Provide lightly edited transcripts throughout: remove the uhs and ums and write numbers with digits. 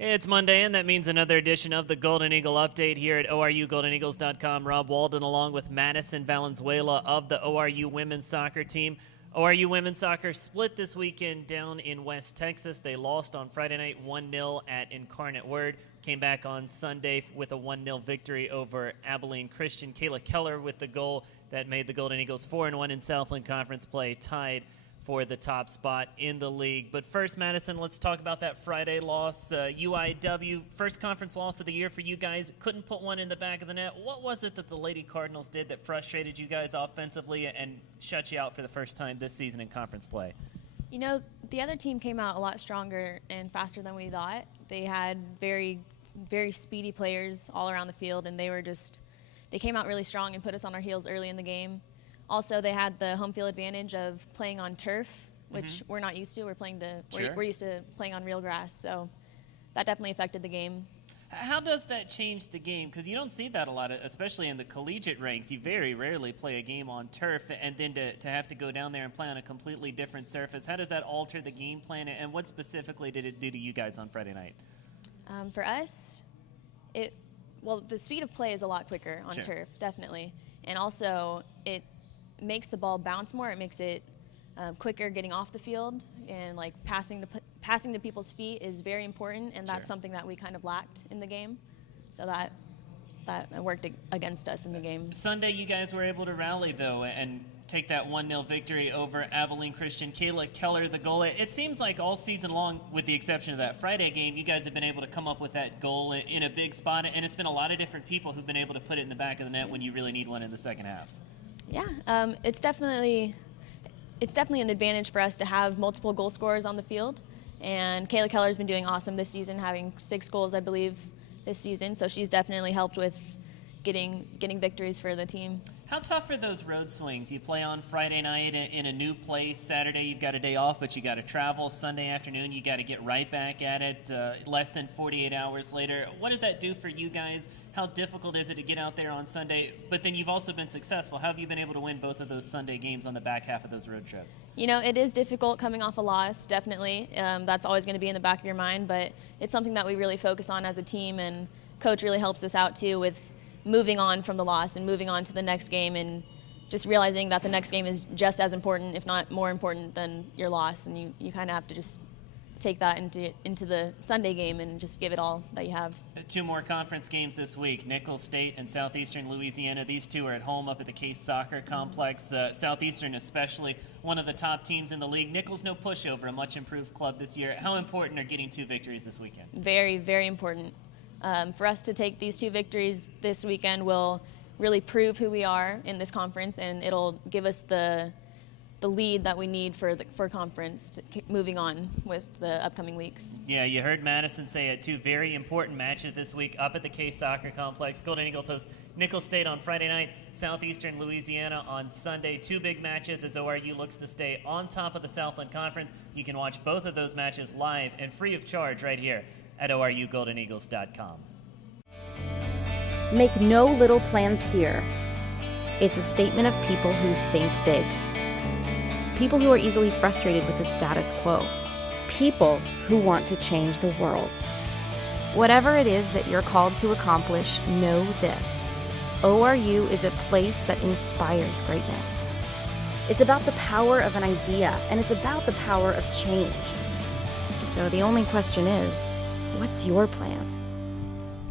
It's Monday, and that means another edition of the Golden Eagle Update here at ORUGoldenEagles.com. Rob Walden along with Madison Valenzuela of the ORU women's soccer team. ORU women's soccer split this weekend down in West Texas. They lost on Friday night 1-0 at Incarnate Word. Came back on Sunday with a 1-0 victory over Abilene Christian. Kayla Keller with the goal that made the Golden Eagles 4-1 in Southland Conference play, tied for the top spot in the league. But first, Madison, let's talk about that Friday loss. UIW, first conference loss of the year for you guys. Couldn't put one in the back of the net. What was it that the Lady Cardinals did that frustrated you guys offensively and shut you out for the first time this season in conference play? You know, the other team came out a lot stronger and faster than we thought. They had very, very speedy players all around the field, and they came out really strong and put us on our heels early in the game. Also, they had the home field advantage of playing on turf, which we're not used to. We're used to playing on real grass, so that definitely affected the game. How does that change the game? Because you don't see that a lot, especially in the collegiate ranks. You very rarely play a game on turf, and then to have to go down there and play on a completely different surface. How does that alter the game plan, and what specifically did it do to you guys on Friday night? For us, the speed of play is a lot quicker on turf, definitely. And also, it makes the ball bounce more. It makes it quicker getting off the field, and like passing to people's feet is very important, and that's something that we kind of lacked in the game. So that worked against us in the game. Sunday, you guys were able to rally though and take that 1-0 victory over Abilene Christian. Kayla Keller, the goal. It seems like all season long, with the exception of that Friday game, you guys have been able to come up with that goal in a big spot, and it's been a lot of different people who've been able to put it in the back of the net when you really need one in the second half. Yeah, it's definitely an advantage for us to have multiple goal scorers on the field, and Kayla Keller's been doing awesome this season, having 6 goals, I believe, this season. So she's definitely helped with getting victories for the team. How tough are those road swings? You play on Friday night in a new place. Saturday you've got a day off, but you got to travel. Sunday afternoon you got to get right back at it less than 48 hours later. What does that do for you guys? How difficult is it to get out there on Sunday? But then you've also been successful. How have you been able to win both of those Sunday games on the back half of those road trips? You know, it is difficult coming off a loss, definitely. That's always going to be in the back of your mind, but it's something that we really focus on as a team, and Coach really helps us out too with moving on from the loss and moving on to the next game, and just realizing that the next game is just as important, if not more important, than your loss. And you kind of have to just take that into the Sunday game and just give it all that you have. 2 more conference games this week, Nicholls State and Southeastern Louisiana. These two are at home up at the Case Soccer Complex. Southeastern especially, one of the top teams in the league. Nicholls no pushover, a much improved club this year. How important are getting 2 victories this weekend? Very, very important. For us to take these 2 victories this weekend will really prove who we are in this conference, and it'll give us the lead that we need for conference to keep moving on with the upcoming weeks. Yeah, you heard Madison say it. 2 very important matches this week up at the Case Soccer Complex. Golden Eagles host Nicholls State on Friday night, Southeastern Louisiana on Sunday. 2 big matches as ORU looks to stay on top of the Southland Conference. You can watch both of those matches live and free of charge right here at ORUGoldenEagles.com. Make no little plans here. It's a statement of people who think big. People who are easily frustrated with the status quo. People who want to change the world. Whatever it is that you're called to accomplish, know this. ORU is a place that inspires greatness. It's about the power of an idea, and it's about the power of change. So the only question is, what's your plan?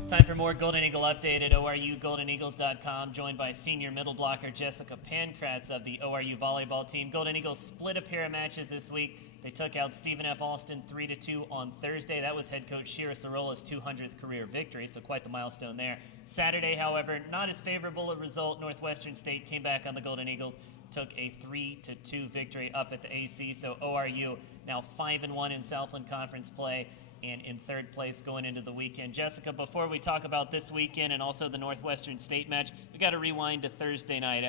Time for more Golden Eagle Update at ORUGoldenEagles.com, joined by senior middle blocker Jessica Pankratz of the ORU Volleyball team. Golden Eagles split a pair of matches this week. They took out Stephen F. Austin 3-2 on Thursday. That was head coach Shira Sorola's 200th career victory, so quite the milestone there. Saturday, however, not as favorable a result. Northwestern State came back on the Golden Eagles, took a 3-2 victory up at the AC, so ORU now 5-1 in Southland Conference play and in 3rd place going into the weekend. Jessica, before we talk about this weekend and also the Northwestern State match, we got to rewind to Thursday night.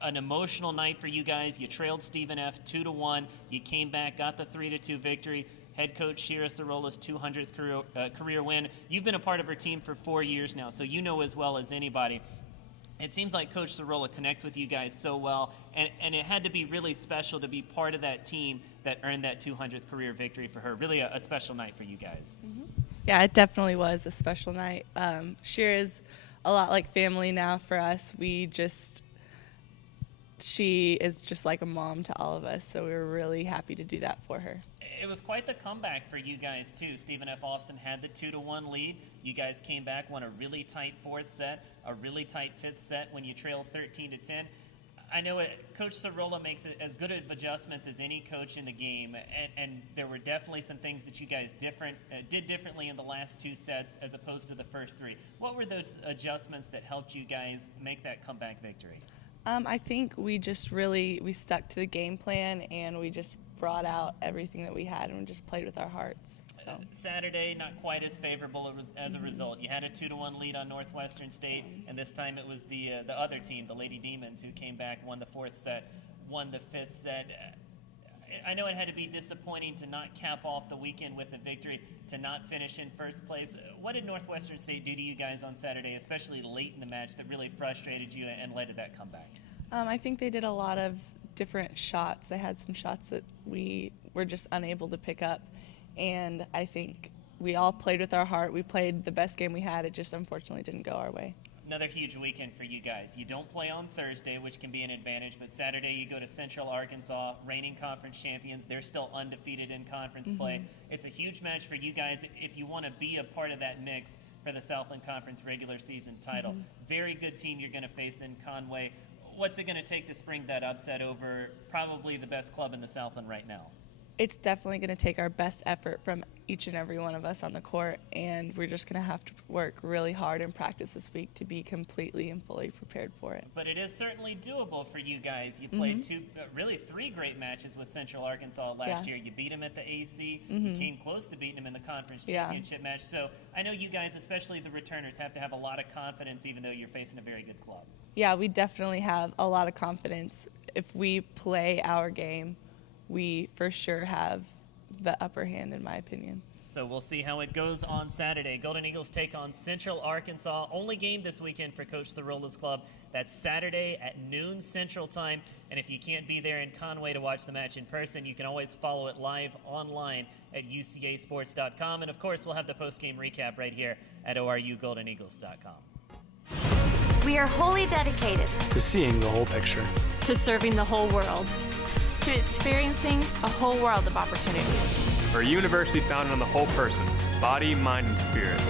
An emotional night for you guys. You trailed Stephen F. 2-1. You came back, got the 3-2 victory. Head coach Shira Sorola's 200th career win. You've been a part of her team for 4 years now, so you know as well as anybody. It seems like Coach Sorola connects with you guys so well, and it had to be really special to be part of that team that earned that 200th career victory for her. Really a special night for you guys. Mm-hmm. Yeah, it definitely was a special night. Shira is a lot like family now for us. She is just like a mom to all of us, so we were really happy to do that for her. It was quite the comeback for you guys, too. Stephen F. Austin had the 2-1 lead. You guys came back, won a really tight fourth set, a really tight fifth set when you trailed 13-10. I know Coach Cirola makes as good of adjustments as any coach in the game, and there were definitely some things that you guys did differently in the last two sets as opposed to the first three. What were those adjustments that helped you guys make that comeback victory? I think we stuck to the game plan, and we just brought out everything that we had and we just played with our hearts. So Saturday, not quite as favorable as a result. You had a 2-1 lead on Northwestern State, and this time it was the other team, the Lady Demons, who came back, won the fourth set, won the fifth set. I know it had to be disappointing to not cap off the weekend with a victory, to not finish in first place. What did Northwestern State do to you guys on Saturday, especially late in the match, that really frustrated you and led to that comeback? I think they did a lot of different shots. They had some shots that we were just unable to pick up, and I think we all played with our heart. We played the best game we had. It just unfortunately didn't go our way. Another huge weekend for you guys. You don't play on Thursday, which can be an advantage, but Saturday you go to Central Arkansas, reigning conference champions. They're still undefeated in conference play. It's a huge match for you guys if you want to be a part of that mix for the Southland Conference regular season title. Very good team you're going to face in Conway. What's it going to take to spring that upset over probably the best club in the Southland right now? It's definitely going to take our best effort from each and every one of us on the court, and we're just going to have to work really hard in practice this week to be completely and fully prepared for it. But it is certainly doable for you guys. You played three great matches with Central Arkansas last year. You beat them at the AC. You came close to beating them in the conference championship match. So I know you guys, especially the returners, have to have a lot of confidence even though you're facing a very good club. Yeah, we definitely have a lot of confidence. If we play our game, we for sure have the upper hand, in my opinion. So we'll see how it goes on Saturday. Golden Eagles take on Central Arkansas. Only game this weekend for Coach Cirola's club. That's Saturday at noon Central Time. And if you can't be there in Conway to watch the match in person, you can always follow it live online at ucasports.com. And, of course, we'll have the post-game recap right here at ORUGoldenEagles.com. We are wholly dedicated to seeing the whole picture, to serving the whole world, to experiencing a whole world of opportunities. for a university founded on the whole person, body, mind, and spirit.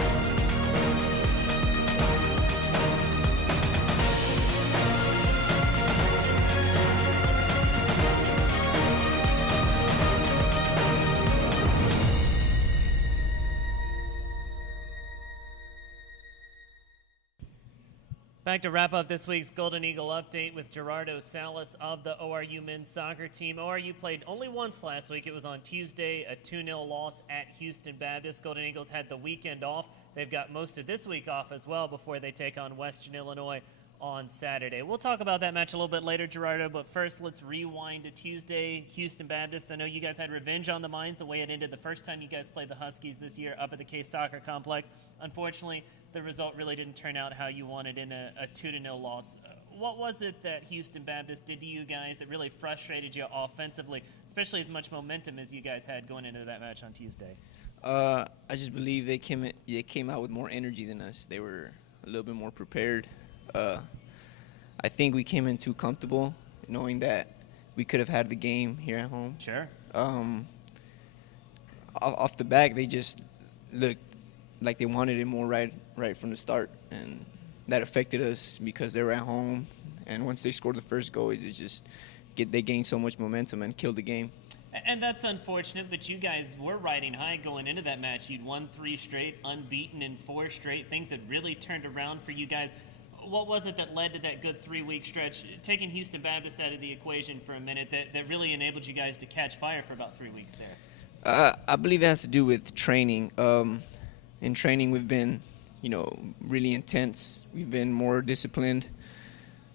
Back to wrap up this week's Golden Eagle Update with Gerardo Salas of the ORU men's soccer team. ORU played only once last week. It was on Tuesday, a 2-0 loss at Houston Baptist. Golden Eagles had the weekend off. They've got most of this week off as well before they take on Western Illinois on Saturday. We'll talk about that match a little bit later, Gerardo, but first let's rewind to Tuesday, Houston Baptist. I know you guys had revenge on the minds the way it ended the first time you guys played the Huskies this year up at the Case Soccer Complex. Unfortunately, the result really didn't turn out how you wanted in a 2-0 loss. What was it that Houston Baptist did to you guys that really frustrated you offensively, especially as much momentum as you guys had going into that match on Tuesday? I just believe they came out with more energy than us. They were a little bit more prepared. I think we came in too comfortable, knowing that we could have had the game here at home. Sure. Off the back, they just looked like they wanted it more right from the start, and that affected us because they were at home. And once they scored the first goal, they gained so much momentum and killed the game. And that's unfortunate, but you guys were riding high going into that match. You'd won 3 straight, unbeaten in 4 straight. Things had really turned around for you guys. What was it that led to that good 3-week stretch, taking Houston Baptist out of the equation for a minute, that really enabled you guys to catch fire for about 3 weeks there? I believe it has to do with training. In training, we've been, really intense. We've been more disciplined.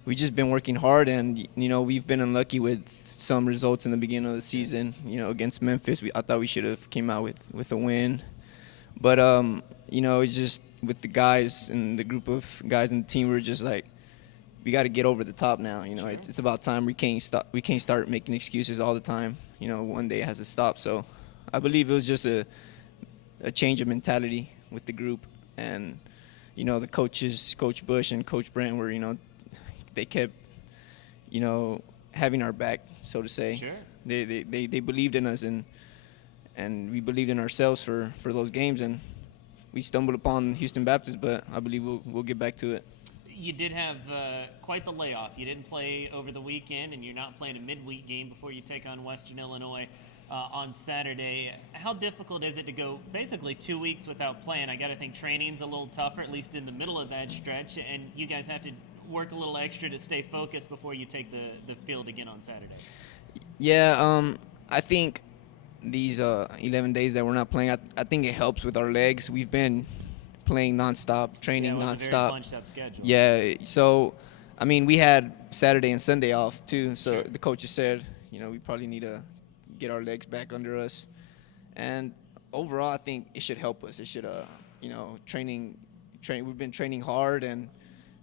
We've just been working hard, and, we've been unlucky with some results in the beginning of the season. Against Memphis, I thought we should have came out with a win. But, it's just with the guys and the group of guys in the team, we're just like, we got to get over the top now. Sure. It's about time. We can't start making excuses all the time. One day it has to stop. So I believe it was just a change of mentality with the group. And, you know, the coaches, Coach Bush and Coach Brent were, you know, they kept, you know, having our back, so to say. Sure. They believed in us, and we believed in ourselves for those games. And we stumbled upon Houston Baptist, but I believe we'll get back to it. You did have quite the layoff. You didn't play over the weekend, and you're not playing a midweek game before you take on Western Illinois on Saturday. How difficult is it to go basically 2 weeks without playing? I got to think training's a little tougher, at least in the middle of that stretch, and you guys have to work a little extra to stay focused before you take the field again on Saturday. Yeah, I think these 11 days that we're not playing, I think it helps with our legs. We've been playing nonstop, training nonstop. nonstop. A very bunched up schedule. Yeah, so I mean, we had Saturday and Sunday off too. So Sure. the coaches said, you know, we probably need to get our legs back under us. And overall, I think it should help us. It should, you know, train. We've been training hard, and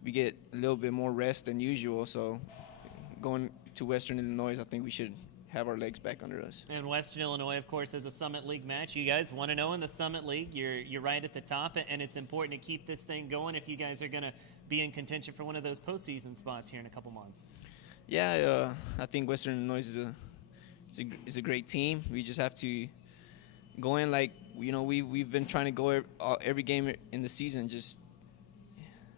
we get a little bit more rest than usual. So going to Western Illinois, I think we should have our legs back under us. And Western Illinois, of course, is a Summit League match. You guys 1-0 in the Summit League. You're right at the top, and it's important to keep this thing going if you guys are going to be in contention for one of those postseason spots here in a couple months. Yeah, I think Western Illinois is a great team. We just have to go in like, you know, we've been trying to go every game in the season just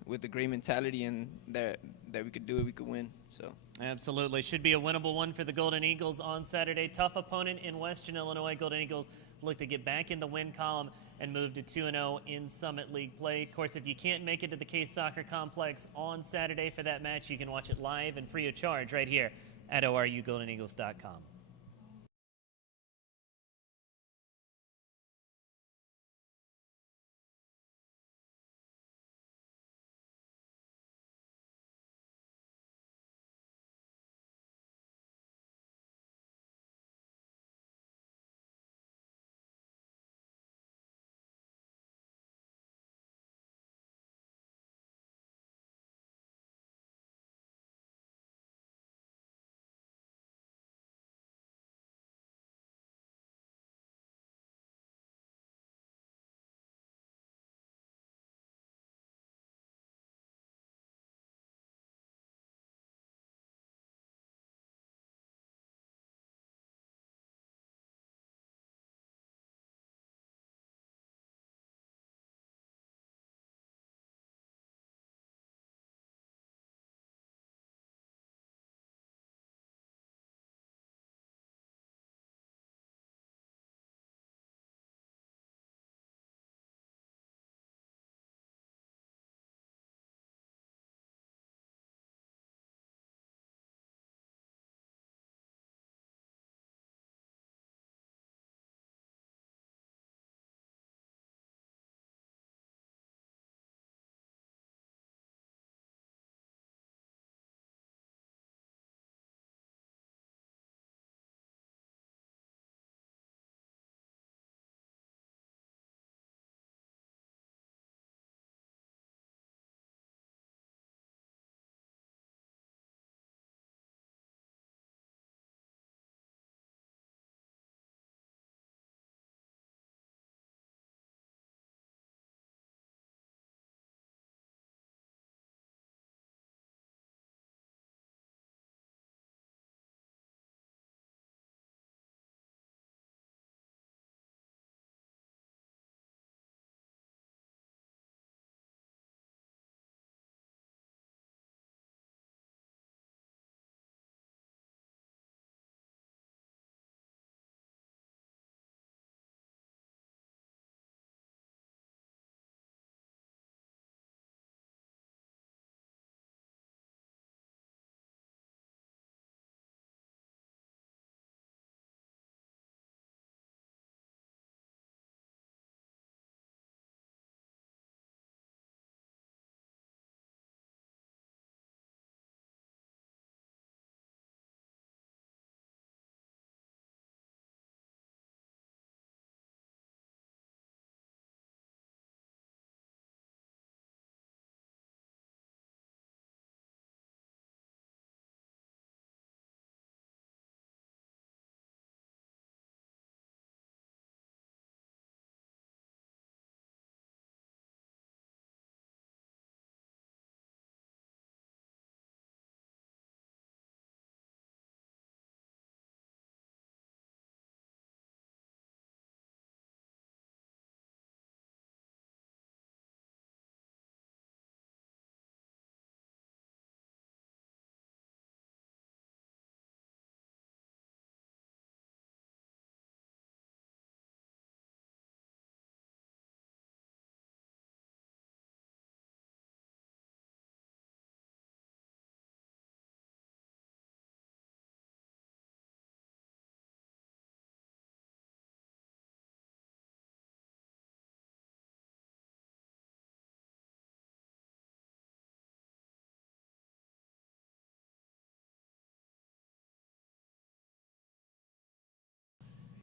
with a great mentality, and that we could do it, we could win. So absolutely. Should be a winnable one for the Golden Eagles on Saturday. Tough opponent in Western Illinois. Golden Eagles look to get back in the win column and move to 2-0 in Summit League play. Of course, if you can't make it to the Case Soccer Complex on Saturday for that match, you can watch it live and free of charge right here at ORUGoldenEagles.com.